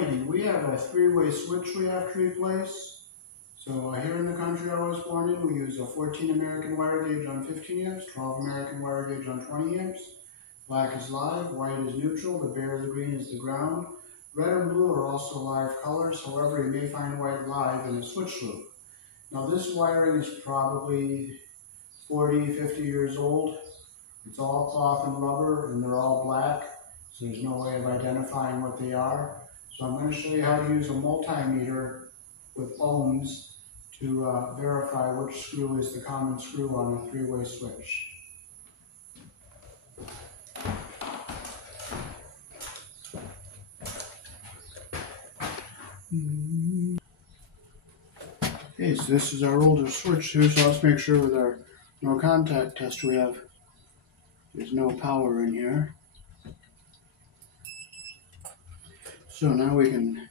Alrighty, we have a three-way switch we have to replace. So here in the country I was born in, we use a 14 American wire gauge on 15 amps, 12 American wire gauge on 20 amps. Black is live, white is neutral, the bare or the green is the ground. Red and blue are also live colors, however you may find white live in a switch loop. Now this wiring is probably 40, 50 years old. It's all cloth and rubber and they're all black, so there's no way of identifying what they are. So I'm going to show you how to use a multimeter with ohms to verify which screw is the common screw on a three-way switch. Okay, so this is our older switch here, so let's make sure with our no contact test there's no power in here. So now we can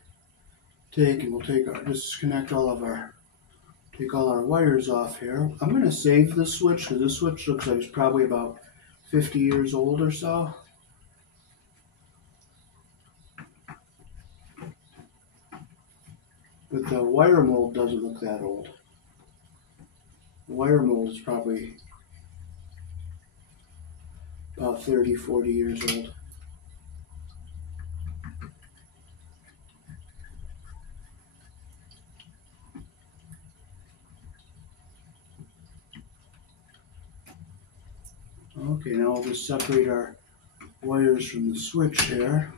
disconnect all our wires off here. I'm going to save this switch because this switch looks like it's probably about 50 years old or so. But the wire mold doesn't look that old. The wire mold is probably about 30, 40 years old. Okay, now I'll just separate our wires from the switch here.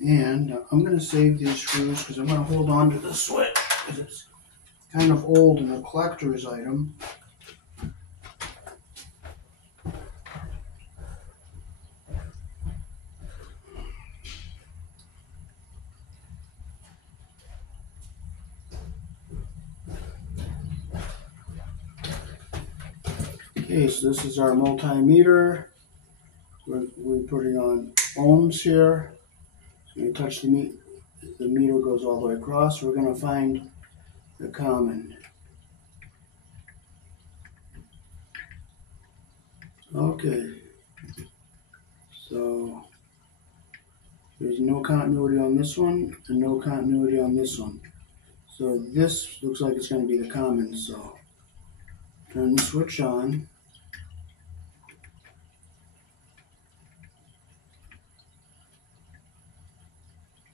And I'm going to save these screws because I'm going to hold on to the switch because it's kind of old and a collector's item. Okay, so this is our multimeter. We're putting on ohms here. So you touch the meter goes all the way across. We're going to find the common. Okay, so there's no continuity on this one and no continuity on this one. So this looks like it's going to be the common, so turn the switch on.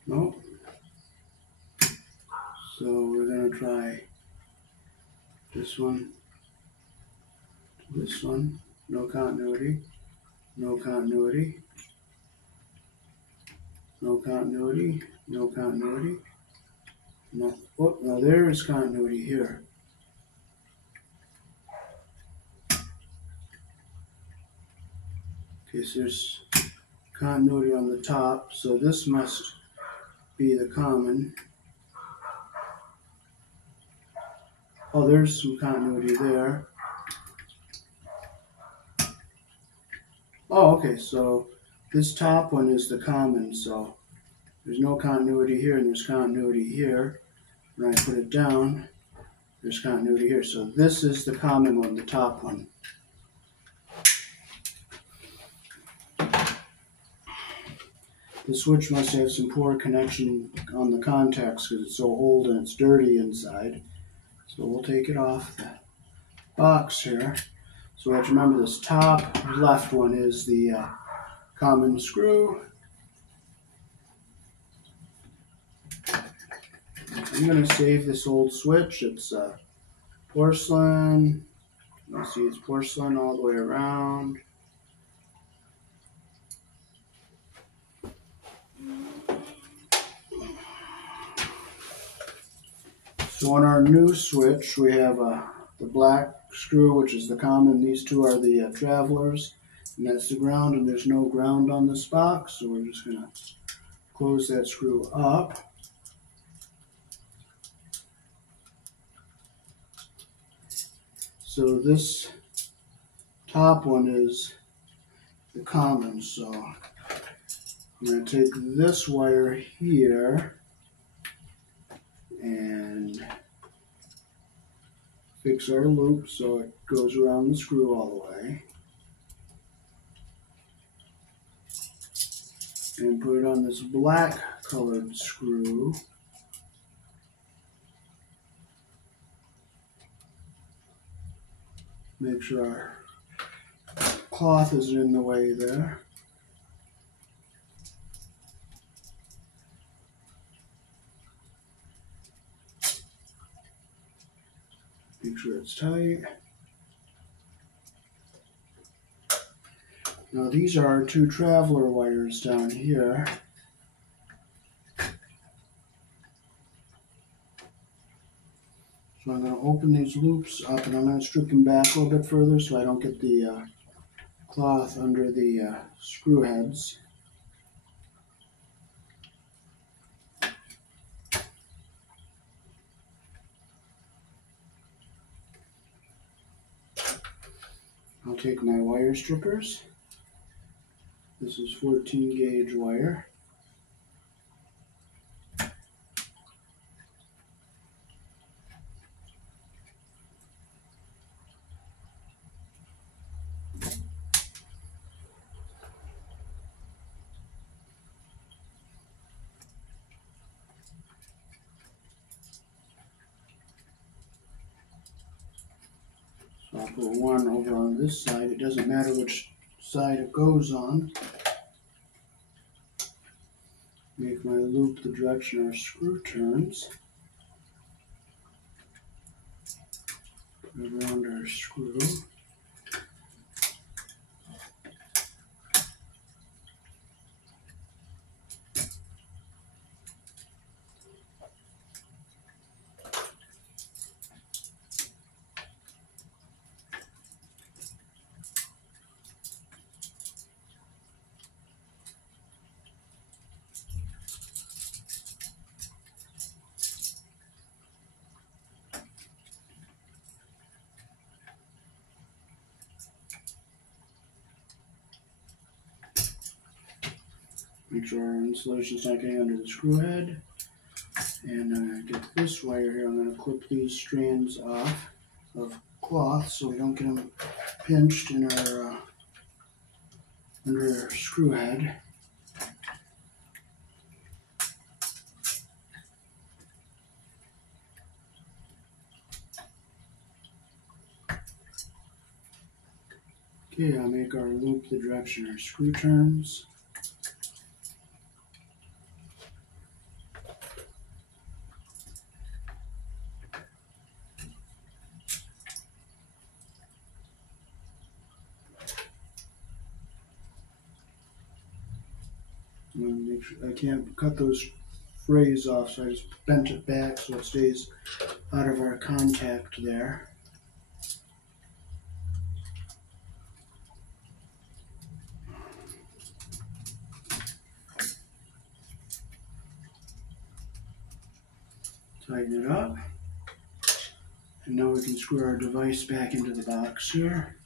Nope. So we're going to try this one to this one. No continuity. No continuity. No continuity. No continuity. No. Oh, now there is continuity here. Okay, so there's continuity on the top, so this must be the common. Oh, there's some continuity there. Oh, okay, so this top one is the common, so there's no continuity here and there's continuity here. When I put it down, there's continuity here. So this is the common one, the top one. The switch must have some poor connection on the contacts because it's so old and it's dirty inside. So we'll take it off the box here. So we have to remember this top left one is the common screw. I'm going to save this old switch. It's porcelain. You see it's porcelain all the way around. So on our new switch, we have the black screw, which is the common. These two are the travelers, and that's the ground, and there's no ground on this box, so we're just going to close that screw up. So this top one is the common, so I'm going to take this wire here and fix our loop so it goes around the screw all the way. and put it on this black colored screw. Make sure our cloth isn't in the way there. Make sure it's tight. Now these are our two traveler wires down here. So I'm going to open these loops up and I'm going to strip them back a little bit further so I don't get the cloth under the screw heads. I'll take my wire strippers. This is 14 gauge wire. So I'll put one over on this side. It doesn't matter which side it goes on. Make my loop the direction our screw turns. Put it around our screw. Make sure our insulation is not getting under the screw head. And I'm going to get this wire here. I'm going to clip these strands off of cloth so we don't get them pinched in our under our screw head. Okay, I'll make our loop the direction our screw turns. Make sure I can't cut those frays off, so I just bent it back so it stays out of our contact there. Tighten it up. And now we can screw our device back into the box here.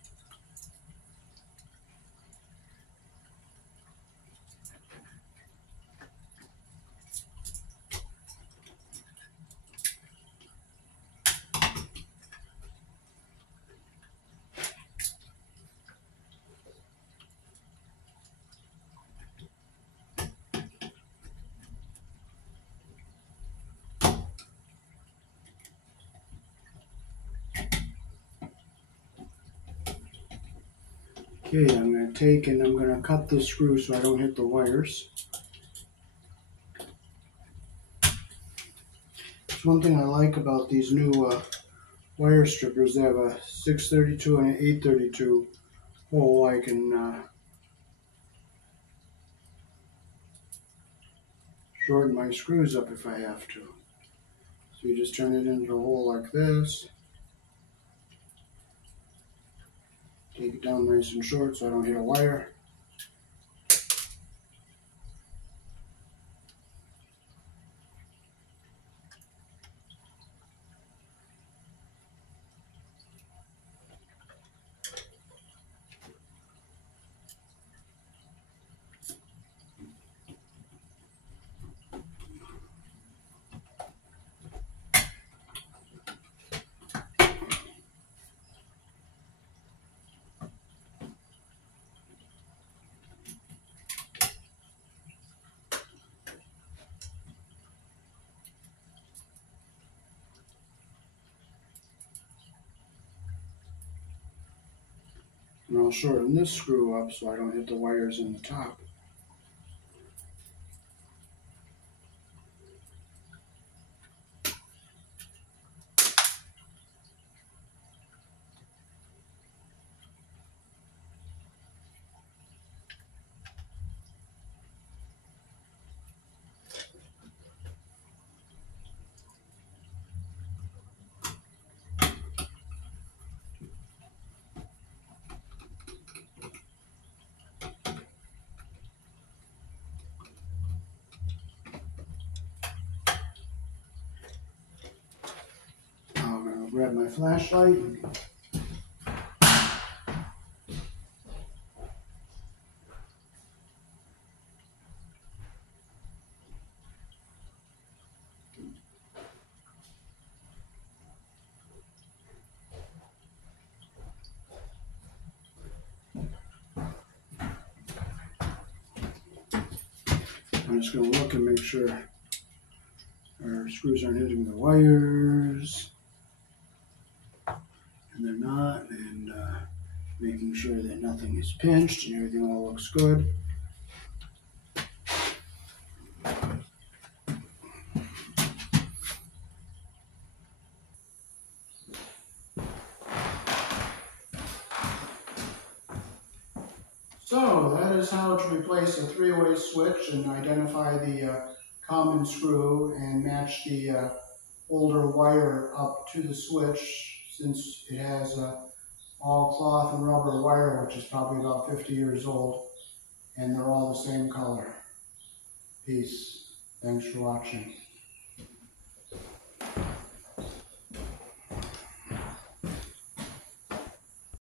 Okay, I'm going to take and I'm going to cut this screw so I don't hit the wires. That's one thing I like about these new wire strippers. They have a 632 and an 832 hole. I can shorten my screws up if I have to. So you just turn it into a hole like this. Take it down nice and short so I don't hit a wire. And I'll shorten this screw up so I don't hit the wires in the top. I'm going to grab my flashlight. I'm just going to look and make sure our screws aren't hitting the wires. And they're not. And making sure that nothing is pinched and everything all looks good. So that is how to replace a three-way switch and identify the common screw and match the older wire up to the switch, since it has all cloth and rubber wire, which is probably about 50 years old, and they're all the same color. Peace. Thanks for watching.